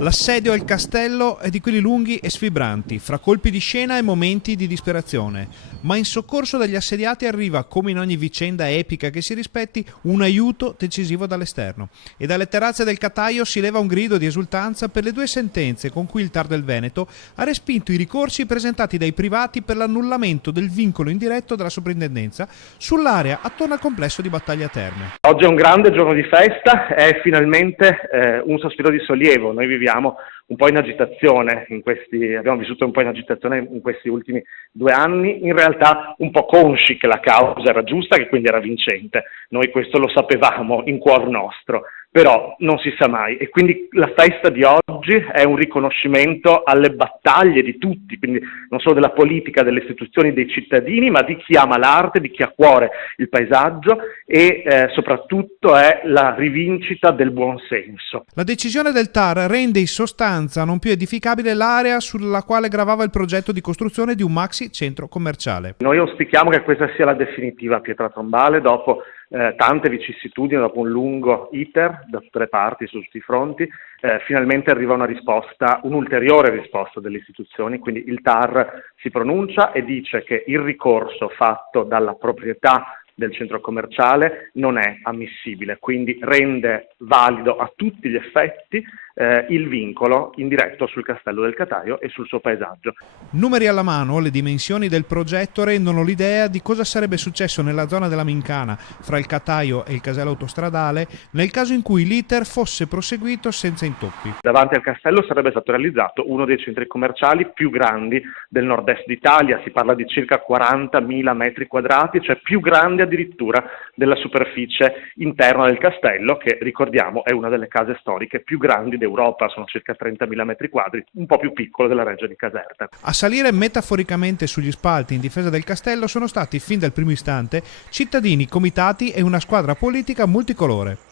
L'assedio al castello è di quelli lunghi e sfibranti, fra colpi di scena e momenti di disperazione. Ma in soccorso degli assediati arriva, come in ogni vicenda epica che si rispetti, un aiuto decisivo dall'esterno. E dalle terrazze del Cataio si leva un grido di esultanza per le due sentenze con cui il TAR del Veneto ha respinto i ricorsi presentati dai privati per l'annullamento del vincolo indiretto della soprintendenza sull'area attorno al complesso di Battaglia Terme. Oggi è un grande giorno di festa, è finalmente un sospiro di sollievo. Noi viviamo un po' in agitazione, abbiamo vissuto un po' in agitazione in questi ultimi 2 anni, in realtà un po' consci che la causa era giusta, che quindi era vincente. Noi questo lo sapevamo in cuor nostro, però non si sa mai, e quindi la festa di oggi è un riconoscimento alle battaglie di tutti, quindi non solo della politica, delle istituzioni, dei cittadini, ma di chi ama l'arte, di chi ha a cuore il paesaggio e soprattutto è la rivincita del buonsenso. La decisione del TAR rende in sostanza non più edificabile l'area sulla quale gravava il progetto di costruzione di un maxi centro commerciale. Noi auspichiamo che questa sia la definitiva pietra tombale dopo tante vicissitudini, dopo un lungo iter da tutte le parti, su tutti i fronti. Finalmente arriva una risposta, un'ulteriore risposta delle istituzioni, quindi il TAR si pronuncia e dice che il ricorso fatto dalla proprietà del centro commerciale non è ammissibile, quindi rende valido a tutti gli effetti il vincolo indiretto sul castello del Cataio e sul suo paesaggio. Numeri alla mano, le dimensioni del progetto rendono l'idea di cosa sarebbe successo nella zona della Mincana, fra il Cataio e il casello autostradale, nel caso in cui l'iter fosse proseguito senza intoppi. Davanti al castello sarebbe stato realizzato uno dei centri commerciali più grandi del nord-est d'Italia, si parla di circa 40.000 metri quadrati, cioè più grande addirittura della superficie interna del castello, che ricordiamo è una delle case storiche più grandi d'Europa, sono circa 30.000 metri quadri, un po' più piccolo della Reggia di Caserta. A salire metaforicamente sugli spalti in difesa del castello sono stati fin dal primo istante cittadini, comitati e una squadra politica multicolore.